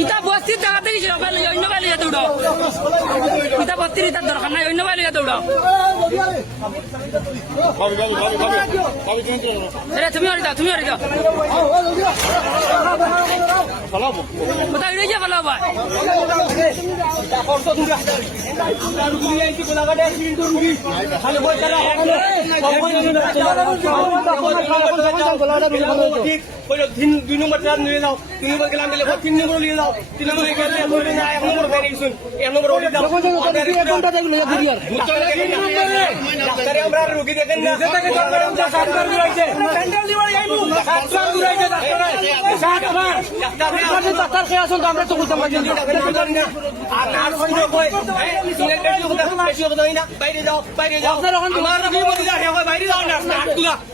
ইতা বস্তির অন্য বাইরে ইতা বস্তির ইতার দরকার নাই অন্য বাইরে এরে তুমি অরি দাও তুমি অরি দাও কোথায় উড়ে গিয়ে ফেলাও ভাই দুই নম্বর নিয়ে যাও তিন নম্বর গেলাম তিন নম্বর নিয়ে যাও তিন নম্বর এক নম্বর বাইরে যাও। ডাক্তারে আমরা রুগী দেখেন না। বাইরে যাও বাইরে যাও। আমার রুগী বলে যায় বাইরে যাও না আটকুলা শয়তান আমরা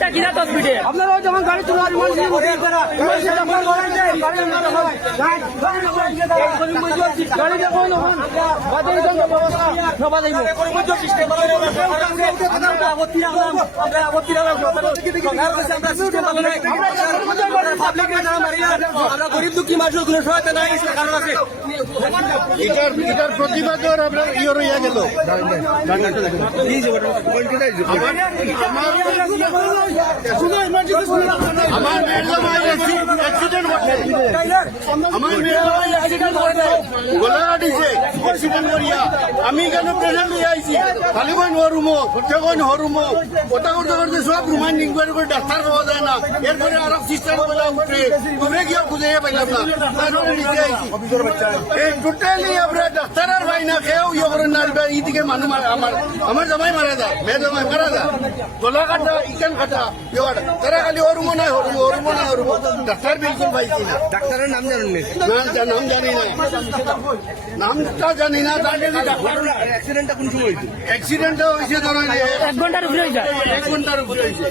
ইতা কিনা কিনা হসপিটাল আপনারা যখন গাড়ি তোলা আমরা কাছে গরিব দুঃখী মানুষের কোনো সহায়তা নাই কারণ আছে এটার এটার প্রতিবাদর আপনার ইয়ে রইয়া গেল। আমার মেয়ের জামাই অ্যাক্সিডেন্ট আমি কেন প্রেজেন্ট হয়ে আইছি? খালি কই নরুমো সত্যি কই নরুমো কথা করতে করতে সব রুমান ইনকোয়ারি যায় না। এরপরে আরও সিস্টেম বলে উঠে ঘুরে গিয়ে খুঁজে পাইলাম না। টোটালি আমরা ডাক্তারের ভাই না ইয়ে না মানুষ আমার আমার জামাই মারা যায় মেয়ে জামাই মারা যায়। গলা কাটা ইকান কাটা ইয়ে তারা খালি হরমো নাই হরমো হরমো না হরমো ডাক্তার বিলকুল পাইছি না? ডাক্তারের নাম জানেন জা- নাম জানি না নামটা জানি না তার ডাক্তার অ্যাক্সিডেন্টটা কোন সময় হয়েছে? অ্যাক্সিডেন্ট হয়েছে ধরো এক ঘণ্টার উপরে হয়ে এক ঘণ্টার উপরে হয়েছে।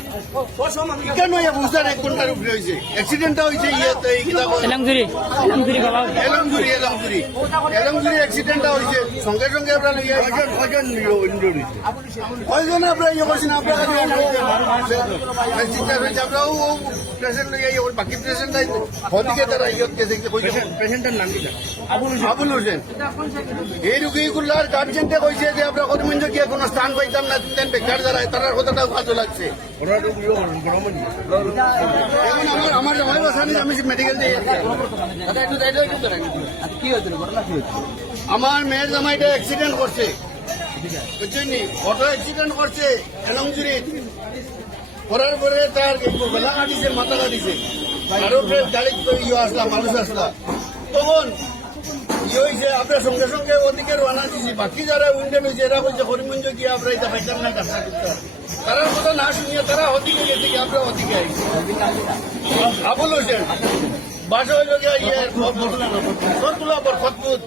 কেন ইয়ে এক ঘণ্টার উপরে হয়েছে? অ্যাক্সিডেন্টটা হয়েছে ইয়েতে এই কিতাব এলামজুরি এলামজুরি বাবা। এলমজুরি এলমজুরি এলমজুরি অ্যাক্সিডেন্টটা হয়েছে। সঙ্গে সঙ্গে আপনার ইয়ে কয়জন আপনার ইয়ে করছেন আপনার চিন্তা হয়েছে আপনার ও পেশেন্ট লইয়া ইয়ে বাকি পেশেন্ট নাই হদিকে তারা ইয়ত গেছে পেশেন্টের নাম কি আবুল হোসেন যে আমরা করিমগঞ্জ গিয়ে কোনো স্থান পাইতাম না তিন বেকার যারা তার কথাটাও ভালো লাগছে আমার আমি মেডিকেল দিয়ে আমার মেয়ের জামাইটা অ্যাক্সিডেন্ট করছে বুঝছেন? অটো অ্যাক্সিডেন্ট করছে এলমজুরি করার পরে তার বেলা কাটিছে মাথা কাটিছে আরও গাড়ি ইয়ে আসলাম মানুষ আসলাম তখন ইয়ে হয়েছে আপনার সঙ্গে সঙ্গে ওদিকে রানা দিছি বাকি যারা উইন্ডেন হয়েছে এরা বলছে করিমগঞ্জ গিয়ে আমরা এটা পাইতাম না ডাক্তার ডাক্তার তারা কথা না শুনিয়ে তারা ওদিকে গেছে কি আমরা ওদিকে আইছি আবুল হোসেন বাসা হইল গিয়া ইয়ে সরতুলা বরফতপুর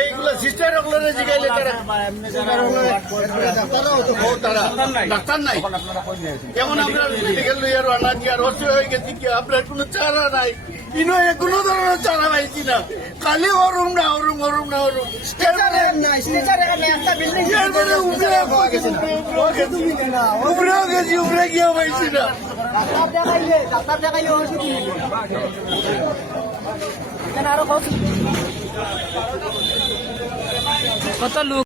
এইগুলো সিস্টার জিগাইলে তারা ডাক্তার নাই। যেমন আমরা মেডিকেল রান্না দিয়ে আর অসুখ হয়ে গেছি কি? আপনার কোনো চারা নাই। ইনো কোনো ধরনের চারা পাইছি না। খালি হরুম না হরুম হরুম না উপরে উপরেও গেছি। উপরে গিয়েও পাইছি না। কত লোক?